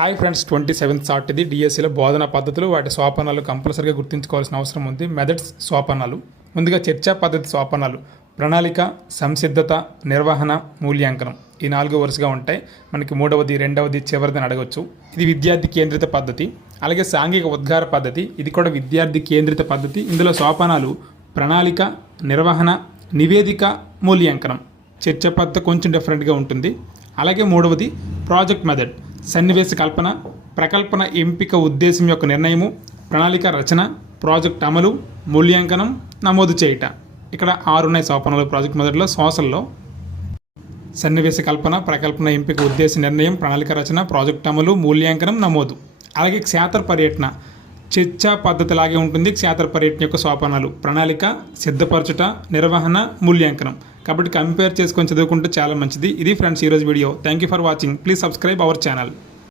Hi friends, 27th sort ఇది డిఎస్సిలో బోధనా పద్ధతులు వాటి సోపానాలు కంపల్సరీగా గుర్తుంచుకోవాల్సిన అవసరం ఉంది. మెథడ్స్ సోపానాలు. ముందుగా చర్చా పద్ధతి సోపానాలు ప్రణాళిక, సంసిద్ధత, నిర్వహణ, మూల్యాంకనం. ఈ 4 వరుసగా ఉంటాయి. మనకి మూడవది, రెండవది, చివరిదని అడగవచ్చు. ఇది విద్యార్థి కేంద్రిత పద్ధతి. అలాగే సాంఘిక ఉద్గార పద్ధతి, ఇది కూడా విద్యార్థి కేంద్రిత పద్ధతి. ఇందులో సోపానాలు ప్రణాళిక, నిర్వహణ, నివేదిక, మూల్యాంకనం. చర్చా పద్ధతి కొంచెం డిఫరెంట్గా ఉంటుంది. అలాగే మూడవది ప్రాజెక్ట్ మెథడ్, సన్నివేశ కల్పన, ప్రకల్పన ఎంపిక, ఉద్దేశం యొక్క నిర్ణయము, ప్రణాళిక రచన, ప్రాజెక్ట్ అమలు, మూల్యాంకనం, నమోదు చేయుట. ఇక్కడ 6 ఉన్నాయి సోపానాలు ప్రాజెక్ట్ మెథడ్లో. సోషల్లో సన్నివేశ కల్పన, ప్రకల్పన ఎంపిక, ఉద్దేశ నిర్ణయం, ప్రణాళిక రచన, ప్రాజెక్ట్ అమలు, మూల్యాంకనం, నమోదు. అలాగే క్షేత్ర పర్యటన చర్చా పద్ధతి లాగే ఉంటుంది. క్షేత్ర పర్యటన యొక్క సోపానాలు ప్రణాళిక, సిద్ధపరచుట, నిర్వహణ, మూల్యాంకనం. కాబట్టి కంపేర్ చేసుకొని చదువుకుంటే చాలా మంచిది. ఇది ఫ్రెండ్స్ ఈరోజు video. Thank you for watching. Please subscribe our channel.